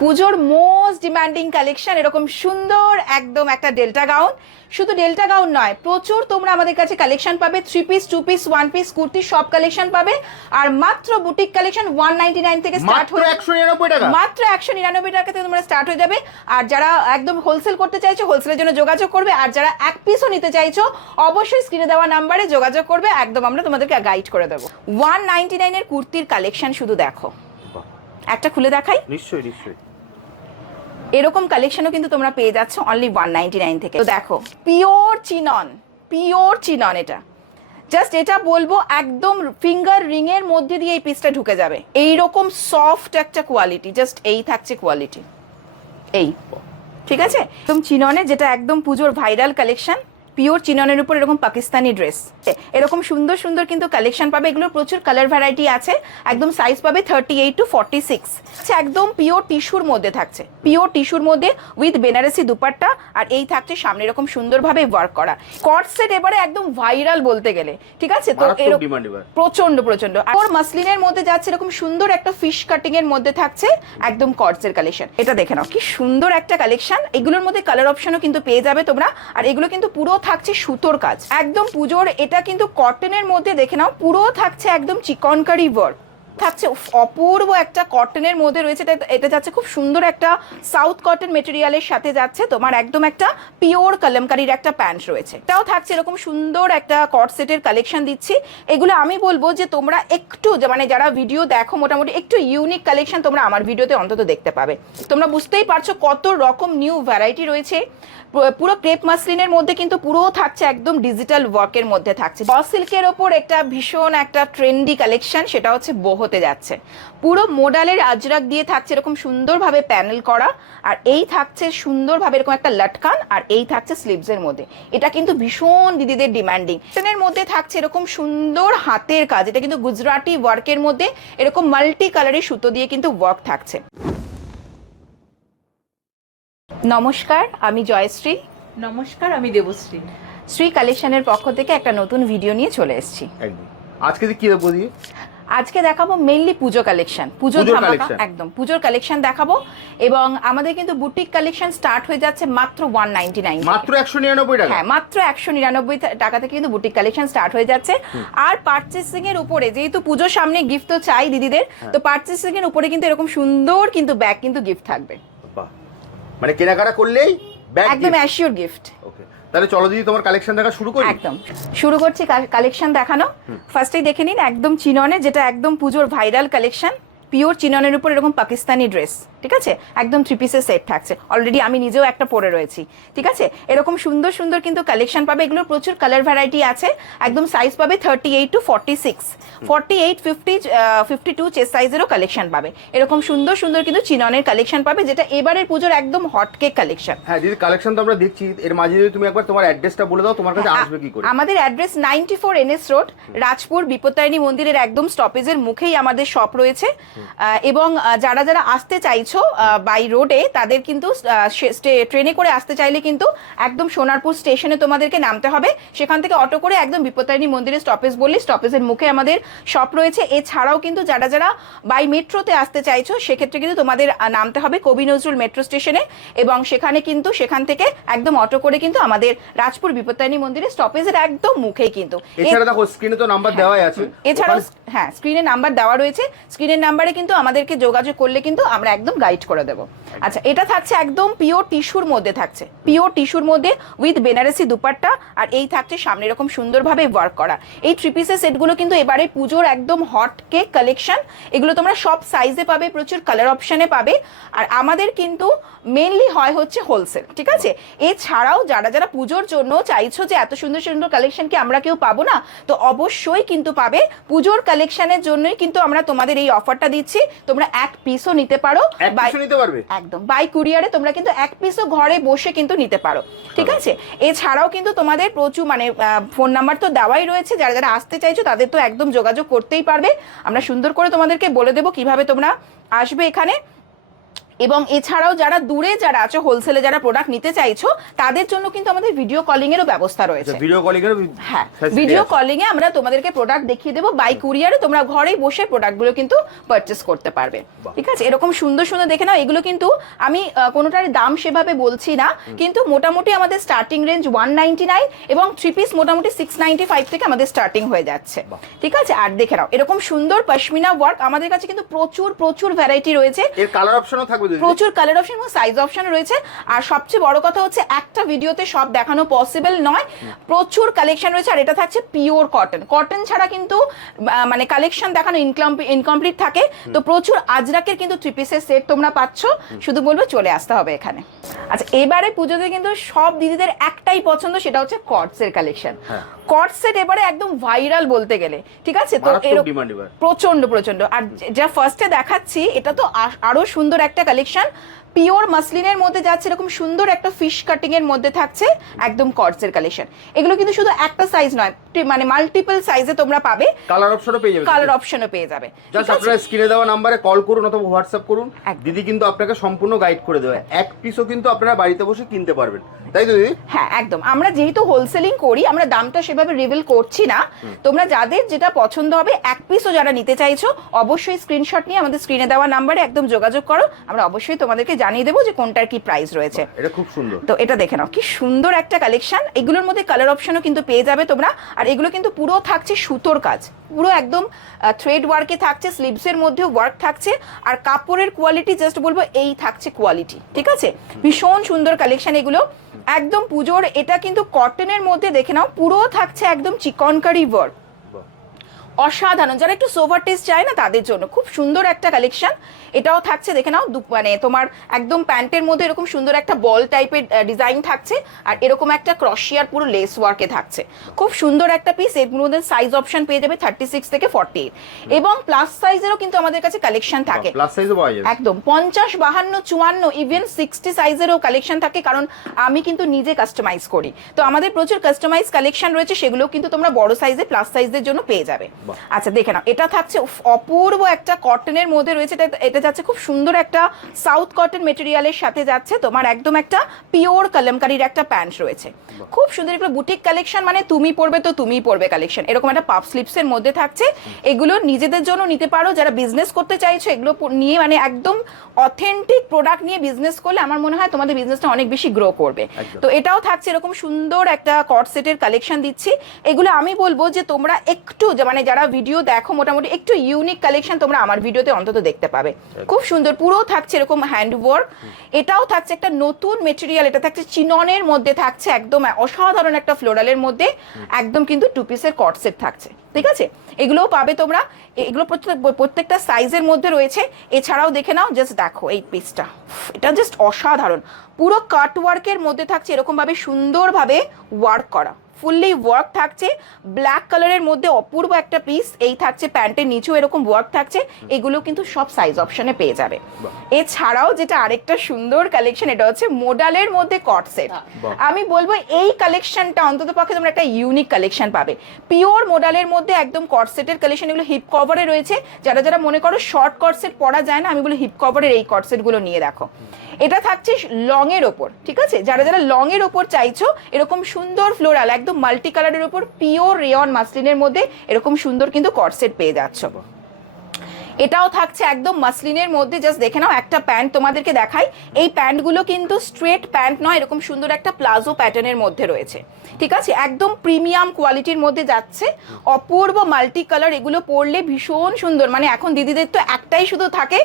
পুজোর most demanding collection এরকম সুন্দর একদম একটা ডেল্টা গাউন শুধু ডেল্টা গাউন নয় প্রচুর তোমরা আমাদের কাছে কালেকশন পাবে। Three piece two piece one piece kurti সব কালেকশন পাবে। আর মাত্র boutique collection one ninety nine থেকে স্টার্ট হয়ে মাত্র একশো নিরানব্বই টাকা থেকে তোমরা স্টার্ট হয়ে যাবে। আর যারা একদম হোলসেল করতে চাইছো হোলসেলের জন্য যোগাযোগ করবে। আর যারা এক পিসও নিতে চাইছো অবশ্যই স্ক্রিনে দেওয়া নাম্বারে যোগাযোগ করবে। একদম আমরা তোমাদেরকে গাইড করে দেবো। ওয়ান নাইনটি নাইনের কুর্তির কালেকশন শুধু দেখো। একটা খুলে দেখাই। নিশ্চয়ই নিশ্চয়ই। এরকম কালেকশনও কিন্তু তোমরা পেয়ে যাচ্ছ অনলি ওয়ান নাইনটি নাইন থেকে। তো দেখো পিওর চিনন পিওর চিনন এটা। জাস্ট এটা বলব, একদম ফিঙ্গার রিংয়ের মধ্যে দিয়ে এই পিসটা ঢুকে যাবে। এই রকম সফট একটা কোয়ালিটি জাস্ট এই থাকছে কোয়ালিটি এই, ঠিক আছে? একদম চিননে যেটা একদম পুজোর ভাইরাল কালেকশন পিওর চিননের উপর এরকম পাকিস্তানি ড্রেস এরকম সুন্দর সুন্দর কিন্তু কালেকশন পাবে। এগুলোর প্রচুর কালার ভ্যারাইটি আছে। একদম সাইজ পাবে thirty eight to forty six একদম পিওর টিস্যুর মধ্যে থাকছে। পিওর টিস্যুর মধ্যে উইথ বেনারসি দুপাট্টা আর এই থাকছে সামনে এরকম সুন্দরভাবে ওয়ার্ক করা। কট সেট এবারে একদম ভাইরাল বলতে গেলে। ঠিক আছে? তো এরকম প্রচণ্ড প্রচণ্ড আর মাসলিনের মধ্যে যাচ্ছে এরকম সুন্দর একটা ফিশ কাটিং এর মধ্যে থাকছে একদম কর্ডসের কালেকশন এটা দেখে নাও। কি সুন্দর একটা কালেকশন এগুলোর মধ্যে কালার অপশনও কিন্তু পেয়ে যাবে তোমরা। আর এগুলো কিন্তু পুরো থাকছে সুতোর কাজ। একদম পুজোর, এটা কিন্তু কটনের মধ্যে দেখে নাও পুরো থাকছে একদম চিকনকারি ওয়ার্ক থাকছে অপূর্ব একটা কটনের মধ্যে রয়েছে। এটা যাচ্ছে খুব সুন্দর একটা সাউথ কটন মেটেরিয়ালের সাথে যাচ্ছে। তোমার একদম একটা পিওর কলমকারির একটা প্যান্ট রয়েছে। এটাও থাকছে এরকম সুন্দর একটা কট সেটের কালেকশন দিচ্ছি। এগুলো আমি বলব যে তোমরা একটু মানে যারা ভিডিও দেখো, মোটামুটি একটু ইউনিক কালেকশন তোমরা আমার ভিডিওতে অন্তত দেখতে পাবে। তোমরা বুঝতেই পারছ কত রকম নিউ ভ্যারাইটি রয়েছে। পুরো ক্রেপ মাসলিনের মধ্যে কিন্তু পুরো থাকছে একদম ডিজিটাল ওয়ার্কের মধ্যে থাকছে। বস সিল্কের ওপর একটা ভীষণ একটা ট্রেন্ডি কালেকশন সেটা হচ্ছে বহতে যাচ্ছে। পুরো মোডালের আজরাক দিয়ে থাকছে এরকম সুন্দরভাবে প্যানেল করা আর এই থাকছে সুন্দরভাবে এরকম একটা লটকান আর এই থাকছে স্লিভসের মধ্যে। এটা কিন্তু ভীষণ দিদিদের ডিমান্ডিং এর মধ্যে থাকছে এরকম সুন্দর হাতের কাজ এটা কিন্তু গুজরাটি ওয়ার্কের মধ্যে এরকম মাল্টি কালারের সুতো দিয়ে কিন্তু ওয়ার্ক থাকছে। নমস্কার আমি জয়শ্রী। নমস্কার আমি দেবশ্রী। শ্রী কালেকশনের পক্ষ থেকে একটা নতুন ভিডিও নিয়ে চলে এসেছি। আজকে কি দেবো দিয়ে? আজকে দেখাবো মেইনলি পুজো কালেকশন পুজো ধামাকা একদম পুজোর কালেকশন দেখাবো। এবং আমাদের কিন্তু বুটিক কালেকশন স্টার্ট হয়ে যাচ্ছে মাত্র ওয়ান নাইনটি নাইন মাত্র একশো নিরানব্বই টাকা? হ্যাঁ মাত্র একশো নিরানব্বই টাকা থেকে কিন্তু বুটিক কালেকশন স্টার্ট হয়ে যাচ্ছে। আর পার্চেসিং এর উপরে যেহেতু পুজোর সামনে গিফট তো চাই দিদিদের হ্যাঁ। তো পার্চেসিং এর উপরে কিন্তু এরকম সুন্দর কিন্তু ব্যাগ কিন্তু গিফট থাকবে। মানে কেনাকাটা করলেই একদম অ্যাসিওর গিফট ওকে তাহলে চলো দিদি তোমার কালেকশন দেখা শুরু করি? একদম। শুরু করছি কালেকশন দেখানো। ফার্স্টেই দেখে নিন একদম চিননে যেটা একদম পুজোর ভাইরাল কালেকশন পিওর চিননের উপর এরকম পাকিস্তানি ড্রেস ঠিক আছে? একদম থ্রি পিসের সেট থাকছে। অলরেডি আমি নিজেও একটা পরে রয়েছি। ঠিক আছে? এরকম সুন্দর সুন্দর কিন্তু কালেকশন পাবে। এগুলোর প্রচুর কালার ভ্যারাইটি আছে। একদম সাইজ পাবে thirty eight to forty six forty eight fifty fifty two chest সাইজেরও collection পাবে। এরকম সুন্দর সুন্দর কিন্তু চিননের কালেকশন পাবে যেটা এবারের পুজোর একদম হটকেক কালেকশন হ্যাঁ দিদি কালেকশন তো আমরা দেখছি। এর মাঝে যদি তুমি একবার তোমার অ্যাড্রেসটা বলে দাও তোমার কাছে আসবে কি করে? আমাদের address ninety four NS road Rajpur Bipattarini মন্দিরের একদম স্টপেজের মুখেই আমাদের শপ রয়েছে। এবং যারা যারা আসতে চাইছো বাই রোডে তাদের কিন্তু ট্রেনে করে আসতে চাইলে কিন্তু একদম সোনারপুর স্টেশনে তোমাদেরকে নামতে হবে। সেখান থেকে অটো করে একদম বিপত্তারিণী মন্দিরের স্টপেজ বললে স্টপেজের মুখে আমাদের শপ রয়েছে। এছাড়াও কিন্তু যারা যারা বাই মেট্রোতে আসতে চাইছো সেক্ষেত্রে কিন্তু তোমাদের নামতে হবে কবি নজরুল মেট্রো স্টেশনে এবং সেখানে কিন্তু সেখান থেকে একদম অটো করে কিন্তু আমাদের রাজপুর বিপত্তারিণী মন্দিরের স্টপেজের একদম মুখেই কিন্তু। এছাড়া দেখো স্ক্রিনে তো নাম্বার দেওয়াই আছে। এছাড়াও হ্যাঁ স্ক্রিনে নাম্বার দেওয়া রয়েছে। স্ক্রিনের নাম্বারে কিন্তু আমাদেরকে যোগাযোগ করলে কিন্তু আমরা একদম গাইড করে দেবো। আচ্ছা এটা থাকছে একদম পিওর টিস্যুর মধ্যে থাকছে। পিওর টিস্যুর মধ্যে উইথ বেনারসি দুপাট্টা আর এই থাকছে সামনে এরকম সুন্দরভাবে ওয়ার্ক করা। এই থ্রি পিসের সেটগুলো কিন্তু এবারে পুজোর একদম হট কেক কালেকশন এগুলো তোমরা সব সাইজে পাবে, প্রচুর কালার অপশানে পাবে। আর আমাদের কিন্তু মেনলি হয় হচ্ছে হোলসেল ঠিক আছে? এছাড়াও যারা যারা পুজোর জন্য চাইছো যে এত সুন্দর সুন্দর কালেকশন কি আমরা কেউ পাবো না, তো অবশ্যই কিন্তু পাবে। পুজোর কালেকশনের জন্যই কিন্তু আমরা তোমাদের এই অফারটা দিচ্ছি। তোমরা এক পিসও নিতে পারো। নিতে পারবে? একদম। বাই কুরিয়ারে তোমরা কিন্তু এক পিসও ঘরে বসে কিন্তু নিতে পারো। ঠিক আছে? এছাড়াও কিন্তু তোমাদের প্রচুর মানে ফোন নাম্বার তো দেওয়াই রয়েছে। যারা যারা আসতে চাইছো তাদের তো একদম যোগাযোগ করতেই পারবে। আমরা সুন্দর করে তোমাদেরকে বলে দেবো কীভাবে তোমরা আসবে এখানে। এবং এছাড়াও যারা দূরে যারা আছে হোলসেলে যারা প্রোডাক্ট নিতে চাইছো তাদের জন্য কিন্তু আমাদের ভিডিও কলিং এরও ব্যবস্থা রয়েছে। ভিডিও কলিং এর হ্যাঁ ভিডিও কলিং এ আমরা তোমাদেরকে প্রোডাক্ট দেখিয়ে দেবো। বাই কুরিয়ারে তোমরা ঘরেই বসে প্রোডাক্টগুলো কিন্তু পারচেস করতে পারবে। ঠিক আছে? এরকম সুন্দর সুন্দর দেখে নাও এগুলো কিন্তু আমি কোনোটার দাম সেভাবে বলছি না কিন্তু মোটামুটি আমাদের স্টার্টিং রেঞ্জ ওয়ান এবং থ্রি পিস মোটামুটি সিক্স ফাইভ থেকে আমাদের স্টার্টিং হয়ে যাচ্ছে। ঠিক আছে? আর দেখে নাও এরকম সুন্দর পশমিনা ওয়ার্ক আমাদের কাছে কিন্তু প্রচুর প্রচুর ভ্যারাইটি রয়েছে। এর কালার অপশনও থাকবে প্রচুর কালার অপশন এবং সাইজ অপশন রয়েছে। আর সবচেয়ে বড় কথা হচ্ছে একটা ভিডিওতে সব দেখানো পসিবল নয়। প্রচুর কালেকশন রয়েছে আর এটা থাকছে পিওর কটন কটন ছাড়া কিন্তু মানে কালেকশন দেখানো ইনকমপ্লিট থাকে। তো প্রচুর আজরাকের কিন্তু থ্রি পিসের সেট তোমরা পাচ্ছ। শুধু বলব চলে আসতে হবে এখানে। আচ্ছা এবারে পুজোতে কিন্তু সব দিদিদের একটাই পছন্দ সেটা হচ্ছে কটসের কালেকশন। কট সেট এবারে একদম ভাইরাল বলতে গেলে ঠিক আছে? তো প্রচণ্ড প্রচণ্ড আর যা ফার্স্টে দেখাচ্ছি এটা তো আরও সুন্দর একটা কালেকশন পিওর মাসলিনের মধ্যে যাচ্ছে এরকম সুন্দর একটা ফিশ কাটিং এর মধ্যে থাকছে একদম কর্ডসের কালেকশন এগুলো কিন্তু শুধু একটা সাইজ নয় মানে মাল্টিপল সাইজে তোমরা পাবে। কালার অপশনও পেয়ে যাবে কালার অপশনও পেয়ে যাবে। জাস্ট আপনারা স্ক্রিনে দেওয়া নাম্বারে কল করুন অথবা হোয়াটসঅ্যাপ করুন। দিদি কিন্তু আপনাকে সম্পূর্ণ গাইড করে দেবে। এক পিসও কিন্তু আপনারা বাড়িতে বসে কিনতে পারবেন। তাই তো দিদি? হ্যাঁ একদম। আমরা যেহেতু হোলসেলিং করি আমরা দামটা সেভাবে রিভিল করছি না। তোমরা যাদের যেটা পছন্দ হবে এক পিসও যারা নিতে চাইছো অবশ্যই স্ক্রিনশট নিয়ে আমাদের স্ক্রিনে দেওয়া নাম্বারে একদম যোগাযোগ করো। আমরা অবশ্যই তোমাদেরকে জানিয়ে দেবো যে কোনটার কি প্রাইস রয়েছে। এটা খুব সুন্দর। তো এটা দেখে নাও কি সুন্দর একটা কালেকশন এগুলোর মধ্যে কালার অপশনও কিন্তু পেয়ে যাবে তোমরা। আর এগুলো কিন্তু পুরো থাকছে সুতোর কাজ। পুরো একদম থ্রেড ওয়ার্কে থাকছে স্লিভসের মধ্যে ওয়ার্ক থাকছে। আর কাপড়ের কোয়ালিটি জাস্ট বলব এই থাকছে কোয়ালিটি ঠিক আছে? ভীষণ সুন্দর কালেকশন এগুলো। একদম পুজোর এটা কিন্তু কটনের মধ্যে দেখে নাও পুরো থাকছে একদম চিকনকারি ওয়ার্ক। অসাধারণ। যারা একটু সোভার টেস্ট চায় না তাদের জন্য। খুব সুন্দর একটা কালেকশন এটাও থাকছে দেখে নাও মানে তোমার একদম প্যান্টের মধ্যে এরকম সুন্দর একটা বল টাইপের ডিজাইন থাকছে। আর এরকম একটা ক্রশিয়ার পুরো লেস ওয়ার্কে থাকছে। খুব সুন্দর একটা পিস এর মধ্যে সাইজ অপশন পেয়ে যাবে থার্টি সিক্স থেকে ফর্টি এবং প্লাস সাইজেরও কিন্তু আমাদের কাছে কালেকশন থাকে। একদম। পঞ্চাশ বাহান্ন চুয়ান্ন ইভেন সিক্সটি সাইজেরও কালেকশন থাকে। কারণ আমি কিন্তু নিজে কাস্টমাইজ করি। তো আমাদের প্রচুর কাস্টমাইজ কালেকশন রয়েছে। সেগুলো কিন্তু তোমরা বড় সাইজে প্লাস সাইজের জন্য পেয়ে যাবে। আচ্ছা দেখে নাও। এটা থাকছে অপূর্ব একটা কটনের মধ্যে রয়েছে। এটা- যাচ্ছে খুব সুন্দর একটা সাউথ কটন মেটেরিয়ালের সাথে যাচ্ছে। তোমার একদম একটা পিওর কলমকারির একটা প্যান্ট রয়েছে। খুব সুন্দর এগুলো বুটিক কালেকশন মানে তুমি পরবে তো তুমিই পরবে কালেকশন এরকম একটা পাপ স্লিপসের মধ্যে থাকছে। এগুলো নিজেদের জন্য নিতে পারো। যারা বিজনেস করতে চাইছো এগুলো নিয়ে মানে একদম অথেন্টিক প্রোডাক্ট নিয়ে বিজনেস করলে আমার মনে হয় তোমাদের বিজনেসটা অনেক বেশি গ্রো করবে। তো এটাও থাকছে এরকম সুন্দর একটা কট সেটের কালেকশন দিচ্ছি। এগুলো আমি বলব যে তোমরা একটু মানে যারা ভিডিও দেখো মোটামুটি একটু ইউনিক কালেকশন তোমরা আমার ভিডিওতে অন্তত দেখতে পাবে। খুব সুন্দর পুরো থাকছে এরকম হ্যান্ড ওয়ার্ক এটাও থাকছে একটা নতুন মেটেরিয়াল এটা থাকছে চিননের মধ্যে থাকছে একদম অসাধারণ একটা ফ্লোরালের মধ্যে একদম কিন্তু টু পিসের কট সেট থাকছে ঠিক আছে? এগুলোও পাবে তোমরা এগুলো প্রত্যেক প্রত্যেকটা সাইজের মধ্যে রয়েছে এছাড়াও দেখে নাও জাস্ট দেখো এই পিসটা এটা জাস্ট অসাধারণ। পুরো কাট ওয়ার্কের মধ্যে থাকছে এরকম ভাবে সুন্দরভাবে ওয়ার্ক করা। ফুললি ওয়ার্ক থাকছে। ব্ল্যাক কালারের মধ্যে অপূর্ব একটা পিস এই থাকছে প্যান্টের নিচেও এরকম ওয়ার্ক থাকছে। এগুলো কিন্তু সব সাইজ অপশনে পেয়ে যাবে। এছাড়াও যেটা আরেকটা সুন্দর কালেকশন এটা হচ্ছে মোডালের মধ্যে কট সেট আমি বলব এই কালেকশনটা অন্তত পক্ষে তোমরা একটা ইউনিক কালেকশন পাবে। পিওর মোডালের মধ্যে একদম কট সেটের কালেকশন এগুলো হিপ কভারে রয়েছে। যারা যারা মনে করো শর্ট কট সেট পরা যায় না আমি বলি হিপ কভারের এই কট সেটগুলো নিয়ে দেখো। এটা থাকছে লং এর ওপর, ঠিক আছে? যারা যারা লং এর ওপর চাইছো, এরকম সুন্দর ফ্লোরাল একদম মাল্টি কালারের ওপর পিওর রেয়ন মাসলিনের মধ্যে এরকম সুন্দর কিন্তু কর্সেট সেট পেয়ে যাচ্ছ। এটাও থাকছে একদম মাসলিনের মধ্যে। জাস্ট দেখে নাও একটা প্যান্ট তোমাদেরকে দেখাই। এই প্যান্টগুলো কিন্তু স্ট্রেট প্যান্ট নয় এরকম সুন্দর একটা প্লাজো প্যাটার্নের মধ্যে রয়েছে। ঠিক আছে? একদম প্রিমিয়াম কোয়ালিটির মধ্যে যাচ্ছে। অপূর্ব মাল্টি কালার এগুলো পরলে ভীষণ সুন্দর। মানে এখন দিদিদের তো একটাই শুধু থাকে।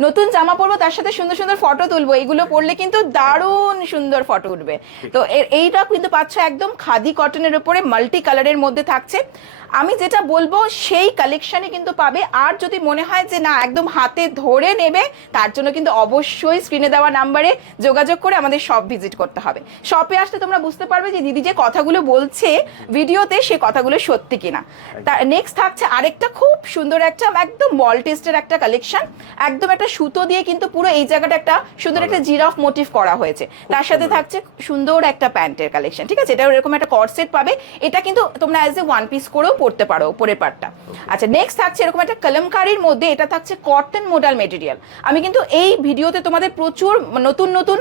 নতুন জামা পরবো তার সাথে সুন্দর সুন্দর ফটো তুলবো। এগুলো পরলে কিন্তু দারুণ সুন্দর ফটো উঠবে। তো এর- এইটা কিন্তু পাচ্ছ একদম খাদি কটনের উপরে মাল্টি কালারের মধ্যে থাকছে। আমি যেটা বলব সেই কালেকশনই কিন্তু পাবে। আর যদি মনে হয় যে না একদম হাতে ধরে নেবে তার জন্য কিন্তু অবশ্যই স্ক্রিনে দেওয়া নাম্বারে যোগাযোগ করে আমাদের শপ ভিজিট করতে হবে। শপে আসলে তোমরা বুঝতে পারবে যে দিদি যে কথাগুলো বলছে ভিডিওতে সে কথাগুলো সত্যি কিনা। তার নেক্সট থাকছে আরেকটা খুব সুন্দর একটা একদম মল টেস্টের একটা কালেকশন একদম একটা সুতো দিয়ে কিন্তু পুরো এই জায়গাটা একটা সুন্দর একটা জিরাফ মোটিভ করা হয়েছে। তার সাথে থাকছে সুন্দর একটা প্যান্টের কালেকশন ঠিক আছে? এটা এরকম একটা কট সেট পাবে। এটা কিন্তু তোমরা অ্যাজ এ ওয়ান পিস করেও পরতে পারো উপরের পাটটা। আচ্ছা নেক্সট থাকছে এরকম একটা কলমকারির মধ্যে এটা থাকছে কটন মোডাল মেটেরিয়াল আমি কিন্তু এই ভিডিওতে তোমাদের প্রচুর নতুন নতুন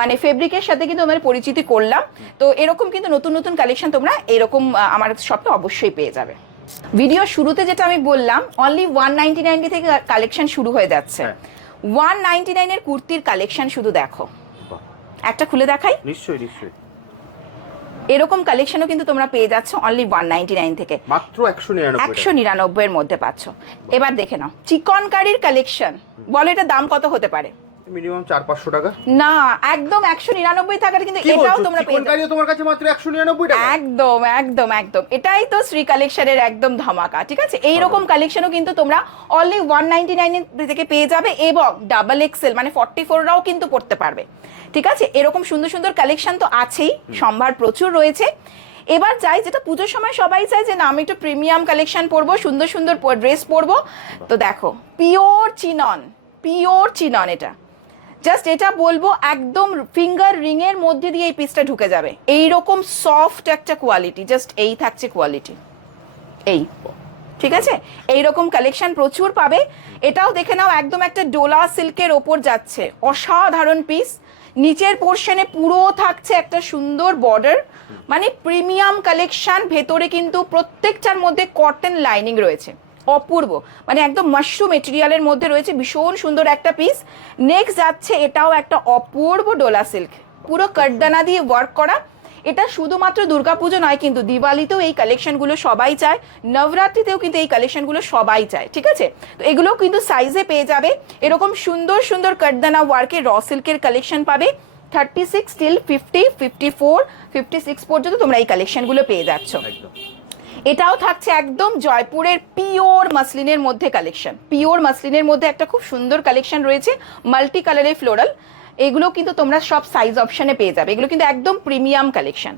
মানে ফেব্রিকের সাথে কিন্তু আমাদের পরিচিতি করলাম। তো এরকম কিন্তু নতুন নতুন কালেকশন তোমরা এরকম আমার শপে অবশ্যই পেয়ে যাবে। ভিডিও শুরুতে যেটা আমি বললাম অনলি ওয়ান নাইনটি নাইনটি থেকে কালেকশন শুরু হয়ে যাচ্ছে। ওয়ান নাইনটি নাইনের কুর্তির কালেকশন শুধু দেখো। একটা খুলে দেখাই। নিশ্চয়ই নিশ্চয়ই। এরকম কালেকশনও কিন্তু তোমরা পেয়ে যাচ্ছ অনলি ওয়ান নাইনটি নাইন থেকে। মাত্র একশো নিরানব্বই একশো নিরানব্বইয়ের মধ্যে পাচ্ছ। এবার দেখে নাও চিকনকারির কালেকশন বলো এটা দাম কত হতে পারে? মিনিমাম চার পাঁচশো টাকা। না একদম একশো নিরানব্বই টাকার কিন্তু এটাও তোমরা পেয়ে যাবে তোমার কাছে মাত্র একশো নিরানব্বই টাকা? একদম একদম একদম। এটাই তো শ্রী কালেকশনের একদম ধামাকা ঠিক আছে? এইরকম কালেকশনও কিন্তু তোমরা অনলি ওয়ান নাইনটি থেকে পেয়ে যাবে এবং ডাবল এক্সেল মানে ফর্টি ফোররাও কিন্তু পড়তে পারবে ঠিক আছে? এরকম সুন্দর সুন্দর কালেকশন তো আছেই সম্ভার প্রচুর রয়েছে। এবার যাই যেটা পুজোর সময় সবাই চায় যে না আমি একটু প্রিমিয়াম কালেকশন পরবো সুন্দর সুন্দর ড্রেস পরবো। তো দেখো পিওর চিনন পিওর চিনন এটা। জাস্ট এটা বলব, একদম ফিঙ্গার রিং এর মধ্যে দিয়ে এই পিসটা ঢুকে যাবে। এই রকম সফট একটা কোয়ালিটি জাস্ট এই থাকছে কোয়ালিটি এই, ঠিক আছে? এই রকম কালেকশন প্রচুর পাবে। এটাও দেখে নাও, একদম একটা ডোলা সিল্কের ওপর যাচ্ছে। অসাধারণ পিস নিচের পোর্শনে পুরো থাকছে একটা সুন্দর বর্ডার মানে প্রিমিয়াম কালেকশন ভেতরে কিন্তু প্রত্যেকটার মধ্যে কটন লাইনিং রয়েছে। অপূর্ব। মানে একদম মাশরুম মেটেরিয়ালের মধ্যে রয়েছে ভীষণ সুন্দর একটা পিস নেক্সট যাচ্ছে এটাও একটা অপূর্ব ডোলা সিল্ক পুরো কাটদানা দিয়ে ওয়ার্ক করা। এটা শুধুমাত্র দুর্গাপুজো নয়, কিন্তু দিওয়ালিতেও এই কালেকশনগুলো সবাই চায়। নবরাত্রিতেও কিন্তু এই কালেকশনগুলো সবাই চায়, ঠিক আছে? তো এগুলো কিন্তু সাইজে পেয়ে যাবে। এরকম সুন্দর সুন্দর কাটদানা ওয়ার্কের র সিল্কের কালেকশন পাবে thirty six till fifty fifty four fifty six পর্যন্ত তোমরা এই কালেকশনগুলো পেয়ে যাচ্ছ। একদম। এটাও থাকছে একদম জয়পুরের পিওর মাসলিনের মধ্যে কালেকশন পিওর মাসলিনের মধ্যে একটা খুব সুন্দর কালেকশন রয়েছে মাল্টি কালারের ফ্লোরাল এগুলো কিন্তু তোমরা সব সাইজ অপশনে পেয়ে যাবে। এগুলো কিন্তু একদম প্রিমিয়াম কালেকশন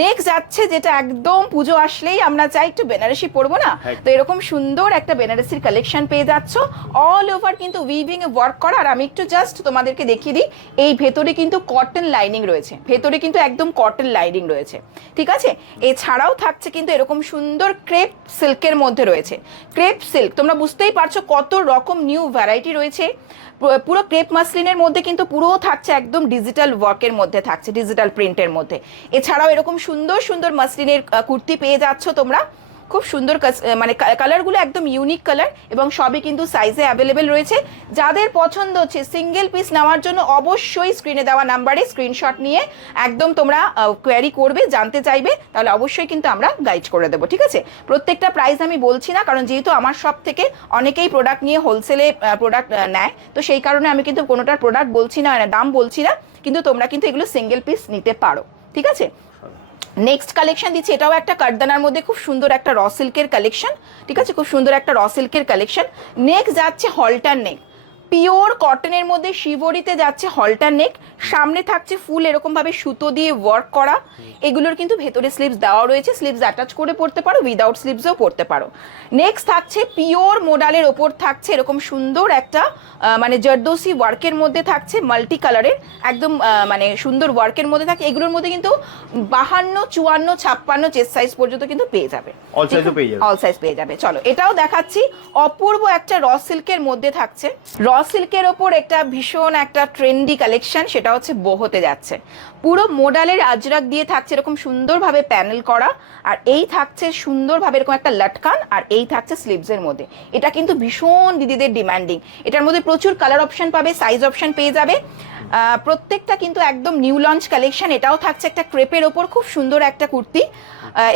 নেক্সট যাচ্ছে যেটা একদম পুজো আসলেই আমরা চাই একটু বেনারসি পরবো না? তো এরকম সুন্দর একটা বেনারসির কালেকশন পেয়ে যাচ্ছ। অল ওভার কিন্তু উইভিং এ ওয়ার্ক করা। আর আমি একটু জাস্ট তোমাদেরকে দেখিয়ে দিই এই ভেতরে কিন্তু কটন লাইনিং রয়েছে। ভেতরে কিন্তু একদম কটন লাইনিং রয়েছে। ঠিক আছে? এছাড়াও থাকছে কিন্তু এরকম সুন্দর ক্রেপ সিল্কের মধ্যে রয়েছে। ক্রেপ সিল্ক তোমরা বুঝতেই পারছ কত রকম নিউ ভ্যারাইটি রয়েছে। পুরো ক্রেপ মাসলিনের মধ্যে কিন্তু পুরো থাকছে একদম ডিজিটাল ওয়ার্কের মধ্যে থাকছে ডিজিটাল প্রিন্টের মধ্যে। এছাড়াও এরকম সুন্দর সুন্দর মাসলিনের কুর্তি পেয়ে যাচ্ছ তোমরা। খুব সুন্দর মানে কালারগুলো একদম ইউনিক কালার এবং সবই কিন্তু সাইজে অ্যাভেলেবেল রয়েছে। যাদের পছন্দ হচ্ছে সিঙ্গেল পিস নেওয়ার জন্য অবশ্যই স্ক্রিনে দেওয়া নাম্বারে স্ক্রিনশট নিয়ে একদম তোমরা কোয়ারি করবে, জানতে চাইবে, তাহলে অবশ্যই কিন্তু আমরা গাইড করে দেবো, ঠিক আছে? প্রত্যেকটা প্রাইস আমি বলছি না, কারণ যেহেতু আমার সব থেকে অনেকেই প্রোডাক্ট নিয়ে হোলসেলে প্রোডাক্ট নেয়, তো সেই কারণে আমি কিন্তু কোনোটার প্রোডাক্ট বলছি না দাম বলছি না, কিন্তু তোমরা কিন্তু এগুলো সিঙ্গেল পিস নিতে পারো, ঠিক আছে? নেক্সট কালেকশন দিচ্ছি, এটাও একটা কারদানার মধ্যে খুব সুন্দর একটা র সিল্কের কালেকশন ঠিক আছে? খুব সুন্দর একটা র সিল্কের কালেকশন নেক্সট যাচ্ছে হলটার নেক পিওর কটনের মধ্যে শিবরিতে যাচ্ছে হলটার নেক। সামনে থাকছে ফুল এরকম ভাবে সুতো দিয়ে ওয়ার্ক করা। এগুলোর কিন্তু ভেতরে স্লিভস দেওয়া রয়েছে। স্লিভস অ্যাটাচ করে পড়তে পারো উইদাউট স্লিভসও পড়তে পারো। নেক্সট থাকছে পিওর মোডালের ওপর থাকছে এরকম সুন্দর একটা মানে জর্দোসি ওয়ার্কের মধ্যে থাকছে মাল্টি কালারের একদম মানে সুন্দর ওয়ার্কের মধ্যে থাকে। এগুলোর মধ্যে কিন্তু বাহান্ন চুয়ান্ন ছাপ্পান্ন চেস্ট সাইজ পর্যন্ত কিন্তু পেয়ে যাবে। অল সাইজ পেয়ে যাবে। চলো এটাও দেখাচ্ছি। অপূর্ব একটা র সিল্কের মধ্যে থাকছে। র সিল্কের ওপর একটা ভীষণ একটা ট্রেন্ডি কালেকশন, সেটা হচ্ছে বোহতে যাচ্ছে। পুরো মোডালের আজরাক দিয়ে থাকছে এরকম সুন্দরভাবে প্যানেল করা, আর এই থাকছে সুন্দরভাবে এরকম একটা লটকান, আর এই থাকছে স্লিভসের মধ্যে। এটা কিন্তু ভীষণ দিদিদের ডিমান্ডিং। এটার মধ্যে প্রচুর কালার অপশন পাবে, সাইজ অপশন পেয়ে যাবে। প্রত্যেকটা কিন্তু একদম নিউ লঞ্চ কালেকশন এটাও থাকছে একটা ক্রেপের ওপর খুব সুন্দর একটা কুর্তি।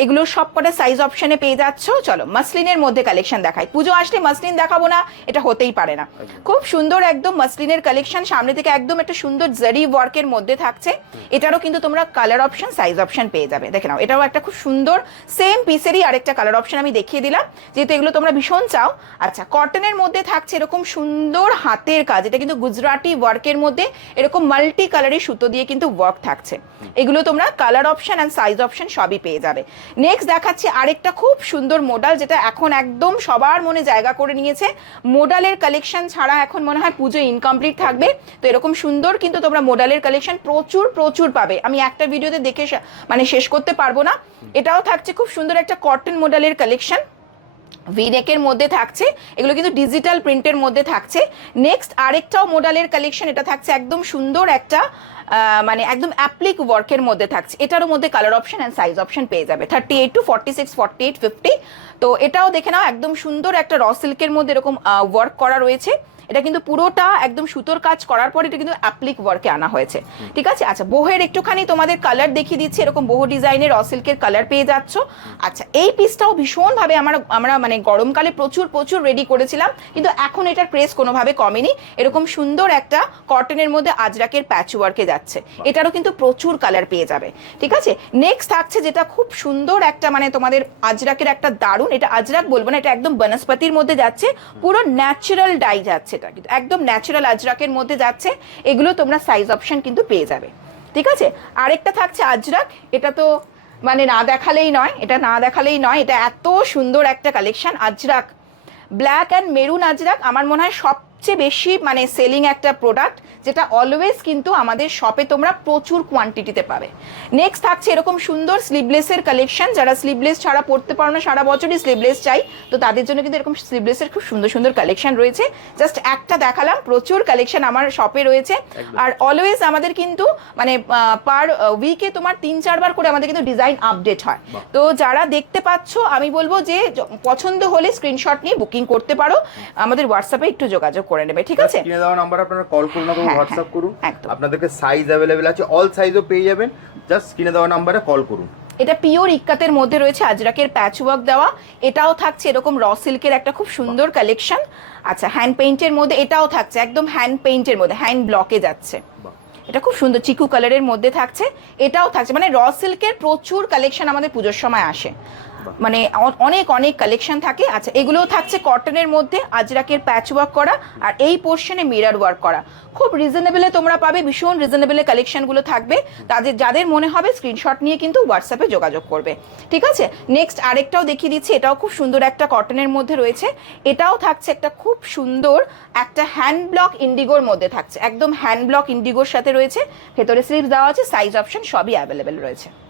এগুলো সব কটা সাইজ অপশনে পেয়ে যাচ্ছ। চলো মাসলিনের মধ্যে কালেকশন দেখাই। পুজো আসলে মাসলিন দেখাবো না এটা হতেই পারে না। খুব সুন্দর একদম মাসলিনের কালেকশন সামনে থেকে একদম একটা সুন্দর জারি ওয়ার্কের মধ্যে থাকছে। এটারও কিন্তু তোমরা কালার অপশন সাইজ অপশন পেয়ে যাবে। দেখে নাও এটাও একটা খুব সুন্দর সেম পিসেরই আরেকটা কালার অপশন আমি দেখিয়ে দিলাম। যেহেতু এগুলো তোমরা ভীষণ চাও আচ্ছা কটনের মধ্যে থাকছে এরকম সুন্দর হাতের কাজ। এটা কিন্তু গুজরাটি ওয়ার্কের মধ্যে এরকম মাল্টি কালারের সুতো দিয়ে কিন্তু ওয়ার্ক থাকছে। এগুলো তোমরা colour option and size option সবই পেয়ে যাবে। নেক্সট দেখাচ্ছি আরেকটা খুব সুন্দর মোডাল যেটা এখন একদম সবার মনে জায়গা করে নিয়েছে। মোডালের কালেকশন ছাড়া এখন মনে হয় পুজো ইনকমপ্লিট থাকবে। তো এরকম সুন্দর কিন্তু তোমরা মোডালের কালেকশন প্রচুর প্রচুর পাবে। আমি একটা ভিডিওতে দেখে মানে শেষ করতে পারব না। এটাও থাকছে খুব সুন্দর একটা কটন মোডালের কালেকশন ভিনেকের মধ্যে থাকছে, এগুলো কিন্তু ডিজিটাল প্রিন্টের মধ্যে থাকছে। নেক্সট আরেকটাও মোডালের কালেকশন এটা থাকছে একদম সুন্দর একটা মানে একদম অ্যাপ্লিক ওয়ার্কের মধ্যে থাকছে। এটারও মধ্যে colour option and size option পেয়ে যাবে। Thirty eight to forty six forty eight fifty তো এটাও দেখে নাও, একদম সুন্দর একটা র সিল্কের মধ্যে এরকম ওয়ার্ক করা রয়েছে। এটা কিন্তু পুরোটা একদম সুতোর কাজ করার পর এটা কিন্তু অ্যাপ্লিক ওয়ার্কে আনা হয়েছে। ঠিক আছে? আচ্ছা বহুয়ের একটুখানি তোমাদের কালার দেখিয়ে দিচ্ছি। এরকম বহু ডিজাইনের র সিল্কের কালার পেয়ে যাচ্ছ। আচ্ছা এই পিসটাও ভীষণভাবে আমরা আমরা মানে গরমকালে প্রচুর প্রচুর রেডি করেছিলাম। কিন্তু এখন এটার প্রেস কোনোভাবে কমেনি। এরকম সুন্দর একটা কটনের মধ্যে আজরাকের প্যাচ ওয়ার্কে যাচ্ছে। এটারও কিন্তু প্রচুর কালার পেয়ে যাবে। ঠিক আছে? নেক্সট থাকছে যেটা খুব সুন্দর একটা মানে তোমাদের আজরাকের একটা দারুণ এটা আজরাক বলব না এটা একদম বনস্পতির মধ্যে যাচ্ছে। পুরো ন্যাচারাল ডাই যাচ্ছে। এটা কিন্তু একদম ন্যাচারাল আজরাকের মধ্যে যাচ্ছে, এগুলো তোমরা সাইজ অপশন কিন্তু পেয়ে যাবে। ঠিক আছে? আরেকটা থাকছে আজরাক, এটা তো মানে না দেখালেই নয়, এটা না দেখালেই নয়, এটা এত সুন্দর একটা collection ajrakh. Black and maroon ajrakh, আমার মনে হয় সবচেয়ে বেশি মানে সেলিং একটা প্রোডাক্ট যেটা অলওয়েজ কিন্তু আমাদের শপে তোমরা প্রচুর কোয়ান্টিটিতে পাবে। নেক্সট থাকছে এরকম সুন্দর স্লিভলেসের কালেকশন যারা স্লিভলেস ছাড়া পড়তে পারো না সারা বছরই স্লিভলেস চাই তো তাদের জন্য কিন্তু এরকম স্লিভলেসের খুব সুন্দর সুন্দর কালেকশন রয়েছে। জাস্ট একটা দেখালাম প্রচুর কালেকশন আমার শপে রয়েছে। আর অলওয়েজ আমাদের কিন্তু মানে পার উইকে তোমার তিন চারবার করে আমাদের কিন্তু ডিজাইন আপডেট হয়। তো যারা দেখতে পাচ্ছ আমি বলব যে পছন্দ হলে স্ক্রিনশট নিয়ে বুকিং করতে পারো। আমাদের হোয়াটসঅ্যাপে একটু যোগাযোগ করে নেবে ঠিক আছে? কিনে দেওয়া নাম্বার আপনারা কল করুন অথবা হ্যাঁ, হোয়াটসঅ্যাপ করুন। আপনাদেরকে সাইজ অ্যাভেলেবেল আছে অল সাইজও পেয়ে যাবেন। জাস্ট কিনে দেওয়া নাম্বারে কল করুন। এটা পিওর ইক্কাতের মধ্যে রয়েছে আজরাকের প্যাচ ওয়ার্ক দেওয়া। এটাও থাকছে এরকম র সিল্কের একটা খুব সুন্দর কালেকশন আচ্ছা হ্যান্ড পেইন্টের মধ্যে এটাও থাকছে একদম হ্যান্ড পেইন্টের মধ্যে হ্যান্ড ব্লকে যাচ্ছে। এটা খুব সুন্দর চিকু কালারের মধ্যে থাকছে। এটাও থাকছে মানে র সিল্কের প্রচুর কালেকশন আমাদের পুজোর সময় আসে। মানে অনেক অনেক কালেকশন থাকে। আচ্ছা এগুলোও থাকছে কটনের মধ্যে, আজরাকের প্যাচ ওয়ার্ক করা আর এই পোর্শনে মিরার ওয়ার্ক করা। খুব রিজনেবলে তোমরা পাবে, ভীষণ রিজনেবলে কালেকশনগুলো থাকবে। তাদের, যাদের মনে হবে স্ক্রিনশট নিয়ে কিন্তু হোয়াটসঅ্যাপে যোগাযোগ করবে। ঠিক আছে? নেক্সট আরেকটাও দেখিয়ে দিচ্ছি, এটাও খুব সুন্দর একটা কটনের মধ্যে রয়েছে। এটাও থাকছে একটা খুব সুন্দর একটা হ্যান্ড ব্লক ইন্ডিগোর মধ্যে থাকছে। একদম হ্যান্ড ব্লক ইন্ডিগোর সাথে রয়েছে। ভেতরে স্লিভ দেওয়া আছে সাইজ অপশন সবই অ্যাভেলেবেল রয়েছে।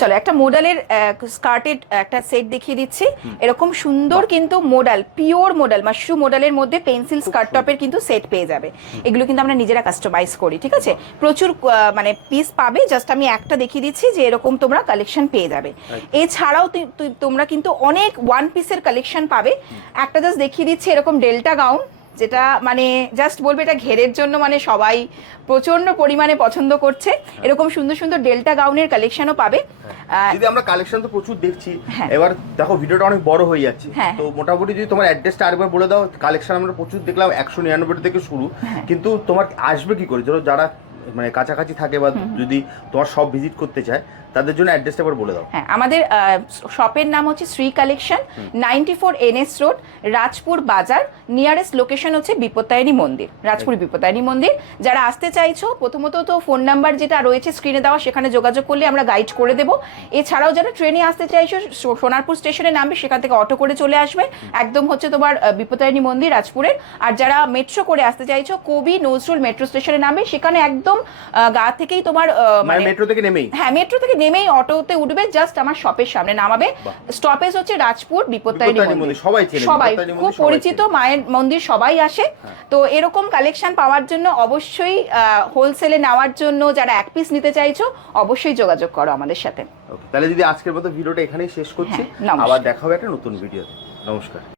চলো একটা মোডালের স্কার্টেড একটা সেট দেখিয়ে দিচ্ছি। এরকম সুন্দর কিন্তু মোডাল পিওর মোডাল মাশরু মোডালের মধ্যে পেন্সিল স্কার্ট টপের কিন্তু সেট পেয়ে যাবে। এগুলো কিন্তু আমরা নিজেরা কাস্টমাইজ করি ঠিক আছে? প্রচুর মানে পিস পাবে। জাস্ট আমি একটা দেখিয়ে দিচ্ছি যে এরকম তোমরা কালেকশন পেয়ে যাবে। এছাড়াও তোমরা কিন্তু অনেক ওয়ান পিসের কালেকশন পাবে। একটা জাস্ট দেখিয়ে দিচ্ছি এরকম ডেল্টা গাউন যেটা মানে জাস্ট বলবে এটা ঘেরের জন্য মানে সবাই প্রচণ্ড পরিমাণে পছন্দ করছে। এরকম সুন্দর সুন্দর ডেল্টা গাউনের কালেকশনও পাবে। আহ, যদি আমরা কালেকশন তো প্রচুর দেখছি হ্যাঁ। এবার দেখো ভিডিওটা অনেক বড় হয়ে যাচ্ছে। হ্যাঁ। তো মোটামুটি যদি তোমার অ্যাড্রেসটা আরেকবার বলে দাও কালেকশন আমরা প্রচুর দেখলাম একশো নিরানব্বই থেকে শুরু। হ্যাঁ। কিন্তু তোমার আসবে কি করে? ধরো যারা মানে কাছাকাছি থাকে বা যদি তোমার সব ভিজিট করতে চায় তাদের জন্য অ্যাড্রেসটা একবার বলে দাও। হ্যাঁ আমাদের শপের নাম হচ্ছে Shri collection ninety four NS road Rajpur Bazar nearest location হচ্ছে বিপত্তায়নী মন্দির রাজপুর বিপত্তায়নী মন্দির। যারা আসতে চাইছো প্রথমত তো ফোন নাম্বার যেটা রয়েছে স্ক্রিনে দেওয়া সেখানে যোগাযোগ করলে আমরা গাইড করে দেবো। এছাড়াও যারা ট্রেনে আসতে চাইছো সোনারপুর স্টেশনে নামবে সেখান থেকে অটো করে চলে আসবে। একদম হচ্ছে তোমার বিপত্তায়নী মন্দির রাজপুরের। আর যারা মেট্রো করে আসতে চাইছো কবি নজরুল মেট্রো স্টেশনে নামবে সেখানে একদম গা থেকেই তোমার মানে মানে মেট্রো থেকে নেমেই? হ্যাঁ মেট্রো থেকে নেমেই অটোতে উঠবে জাস্ট আমার শপের সামনে নামাবে। স্টপেজ হচ্ছে রাজপুর বিপত্তায়নী মন্দির। সবাই সবাই খুব পরিচিত মায়ের মন্দির সবাই আসে। তো এরকম কালেকশন পাওয়ার জন্য অবশ্যই হোলসেলে নেওয়ার জন্য যারা এক পিস নিতে চাইছো অবশ্যই যোগাযোগ করো আমাদের সাথে। তাহলে যদি আজকের মতো ভিডিওটা এখানেই শেষ করছি। হ্যাঁ, আবার দেখা হবে একটা নতুন ভিডিও নমস্কার।